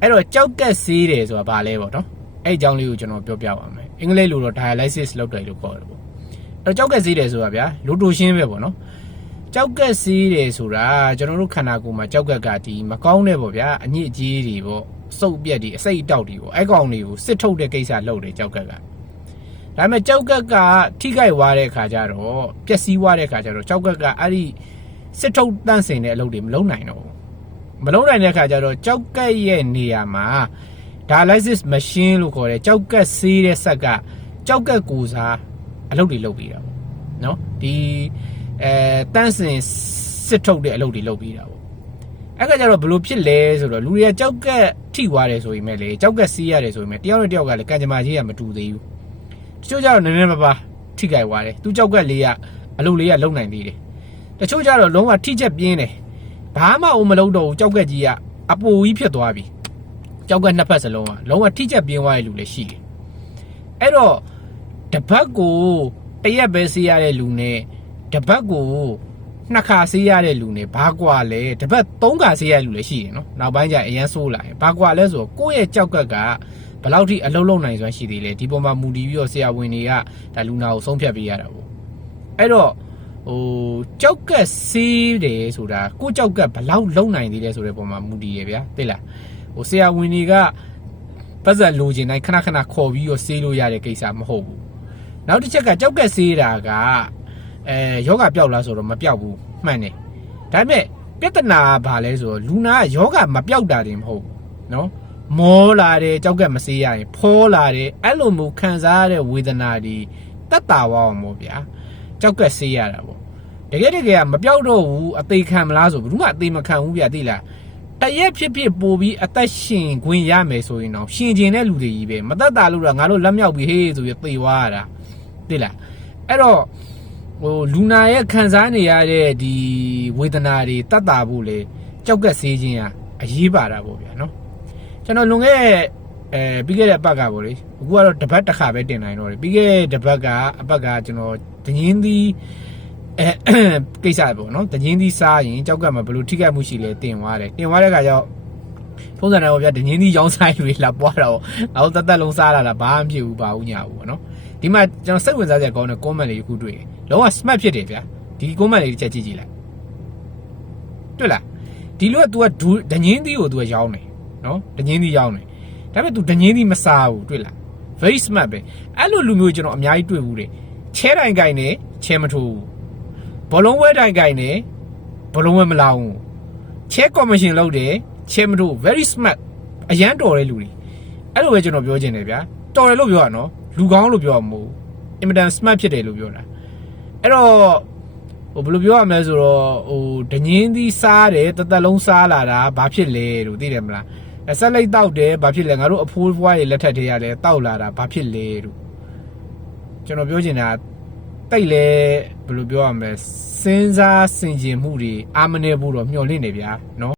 အဲ့တော့ကြောက်ကက်ဆေးတယ်ဆိုတာဘာလဲပေါ့နော်အဲ့အကြောင်းလေးကိုကျွန်တော်ပြောပြပါမယ်အင်္ဂလိပ်လိုတော့ dialysis လုပ်တယ်လို့ခေါ်တယ်ပေါ့အဲ့တော့ကြောက်ကက်ဆေးတယ်ဆိုတာဗျာလိုတိုရှင်းပဲပေါ့နော်ကြောက်ကက်ဆေးတယ်ဆိုတာကျွန်တော်တို့ခန္ဓာကိုယ်မှာကြောက်ကက်ကဒီမကောင်းတဲ့ပေါ့ဗျာအညစ်အကြေးတွေပေါ့စုပ်ပြက်တွေအစိတ်အတောက်တွေပေါ့အဲ့ကောင်တွေကိုစစ်ထုတ်တဲ့ကိစ္စလုပ်တယ်ကြောက်ကက်ကဒါပေမဲ့ကြောက်ကက်ကထိခိုက်သွားတဲ့အခါကျတော့ပျက်စီးသွားတဲ့အခါကျတော့ကြောက်ကက်ကအဲ့ဒီစစ်ထုတ်တန့်စင်တဲ့အလုပ်တွေမလုပ်နိုင်တော့ဘူးမလုံးနိုင်တဲ့အခါကျတော့ကြောက်ကက်ရဲ့နေရာမှာ dialysis machine လို့ခေါ်တဲ့ကြောက်ကက်ဆေးတဲ့ဆက်ကကြောက်ကက်ကိုစားအလုပ်တွေလုပ်ပြီးတာပေါ့နော်ဒီတန်းစင်စစ်ထုတ်တဲ့အလုပ်တွေလုပ်ပြီးတာပေါ့အဲ့ကကြတော့ဘယ်လိုဖြစ်လဲဆိုတော့လူတွေကကြောက်ကက်ထိသွားတယ်ဆိုရင်လည်းလေကြောက်ကက်ဆေးရတယ်ဆိုရင်တယောက်နဲ့တယောက်ကလည်းကံကြမ္မာကြီးကမတူသေးဘူးတချို့ကျတော့နည်းနည်းပါးပါးထိကြိုက်သွားတယ်သူကြောက်ကက်လေးကအလုပ်လေးကလုံနိုင်သေးတယ်တချို့ကျတော့လုံးဝထိချက်ပြင်းတယ်ဘာမှမလုပ်တော့ဘူးကြောက်ကက်ကြီးကအပူကြီးဖြစ်သွားပြီကြောက်ကက်နှစ်ဖက်စလုံးကလုံးဝထိချက်ပြင်းသွားတဲ့လူလည်းရှိတယ်အဲ့တော့တပတ်ကိုတရက်ပဲဆေးရတဲ့လူနဲ့တပတ်ကိုနှစ်ခါဆေးရတဲ့လူနဲ့ဘာကွာလဲတပတ်သုံးခါဆေးရတဲ့လူလည်းရှိတယ်နော်နောက်ပိုင်းကျအရန်ဆိုးလာတယ်ဘာကွာလဲဆိုတော့ကိုယ့်ရဲ့ကြောက်ကက်ကဘယ်လောက်ထိအလုံးလုံးနိုင်စွမ်းရှိသေးလဲဒီပုံမှာမူတည်ပြီးတော့ဆရာဝန်တွေကဒါလူနာကိုဆုံးဖြတ်ပေးရတာပေါ့အဲ့တော့ကြောက်ကက်ဆေးတယ်ဆိုတာကိုကြောက်ကက်ဘယ်လောက်လုံးနိုင်သေးလဲဆိုတဲ့ပုံမှာမူတည်ရဗျာသိလားဆရာဝန်တွေကပတ်စံလိုချင်တိုင်းခဏခဏခေါ်ပြီးတော့ဆေးလို့ရတဲ့ကိစ္စမဟုတ်ဘူးနောက်တစ်ချက်ကကြောက်ကက်ဆေးတာကယောဂပျောက်လားဆိုတော့မပျောက်ဘူးမှန်တယ်ဒါပေမဲ့ပြဿနာကဘာလဲဆိုတော့လူနာကယောဂမပျောက်တာတင်မဟုတ်ဘူးနော်မောလာတယ်ကြောက်ကက်မဆေးရရင်ဖောလာတယ်အဲ့လိုမျိုးခံစားရတဲ့ဝေဒနာတွေတက်တာဝအောင်ပေါ့ဗျာကြောက်ကက်ဆေးရတာပေါ့တကယ်ကမပျောက်တော့ဘူးအသေးခံမလားဆိုဘယ်သူမှအသေးမခံဘူးဗျာသိလားတရက်ဖြစ်ပို့ပြီးအသက်ရှင်ခွင့်ရမယ်ဆိုရင်တော့ရှင်ကျင်တဲ့လူတွေကြီးပဲမသက်တာလို့တော့ငါတို့လက်မြောက်ပြီးဟေးဆိုပြီးသေသွားရတာသိလားအဲ့တော့လူနာရဲ့ခံစားနေရတဲ့ဒီဝေဒနာတွေတတ်တာဖို့လေကြောက်ကက်ဆေးခြင်းကအရေးပါတာပေါ့ဗျာနော်ကျွန်တော်လွန်ခဲ့ပြီးခဲ့တဲ့အပတ်ကပေါ့လေအခုကတော့တပတ်တစ်ခါပဲတင်နိုင်တော့တယ်ပြီးခဲ့တဲ့တပတ်ကအပတ်ကကျွန်တော်ဒငင်းသီးကိစ္စပေါ့နော်ဒငင်းသီးစားရင်ကြောက်ကက်မှာဘယ်လိုထိခိုက်မှုရှိလဲတင်သွားတယ်ခါကျတော့ထုံးစံတယ်ပေါ့ဗျာဒငင်းသီးရောင်းဆိုင်တွေလာပွားတာပေါ့နောက်သက်သက်လုံးစားလာတာဘာမှမဖြစ်ဘူးဘာဘူးညာဘူးပေါ့နော်ဒီမှာကျွန်တော်စိတ်ဝင်စားစရာကောင်းတဲ့ comment လေးခုတွေ့တယ်လုံးဝ smart ဖြစ်တယ်ဗျာဒီ comment လေးတစ်ချက်ကြည့်လိုက်တွေ့လားဒီလိုက तू ကဒငင်းသီးကို तू ကရောင်းတယ်နော်ဒငင်းသီးရောင်းတယ်ဒါပေမဲ့ तू ဒငင်းသီးမစားဘူးတွေ့လား very smart ပဲအဲ့လိုလူမျိုးကျွန်တော်အများကြီးတွေ့ဘူးတယ်ချဲတိုင်ကိုင်နဲ့ချဲမထိုးဘောလုံးဝဲတိုင်ကိုင်နဲ့ဘောလုံးဝဲမလောင်းချဲ commission လုပ်တယ်ချဲမထိုး very smart အရန်တော်တဲ့လူတွေအဲ့လိုပဲကျွန်တော်ပြောချင်တယ်ဗျာတော်တယ်လို့ပြောရနော်လူကောင်းလို့ပြောရမဟုတ်အင်မတန် smart ဖြစ်တယ်လို့ပြောတာအဲ့တော့ဘယ်လိုပြောရမလဲဆိုတော့ဒငင်းသီးစားတယ်တသက်လုံးစားလာတာဘာဖြစ်လဲလို့သိတယ်မလားဆက်လိုက်တောက်တယ်ဘာဖြစ်လဲငါတို့အဖိုးဖွားတွေလက်ထက်ထဲရတယ်တောက်လာတာဘာဖြစ်လဲလို့ကျွန်တော်ပြောချင်တာတိတ်လဲဘယ်လိုပြောရမလဲစဉ်းစားဆင်ခြင်မှုတွေအာမနေဘူးတော့မျှော်လင့်နေဗျာနော်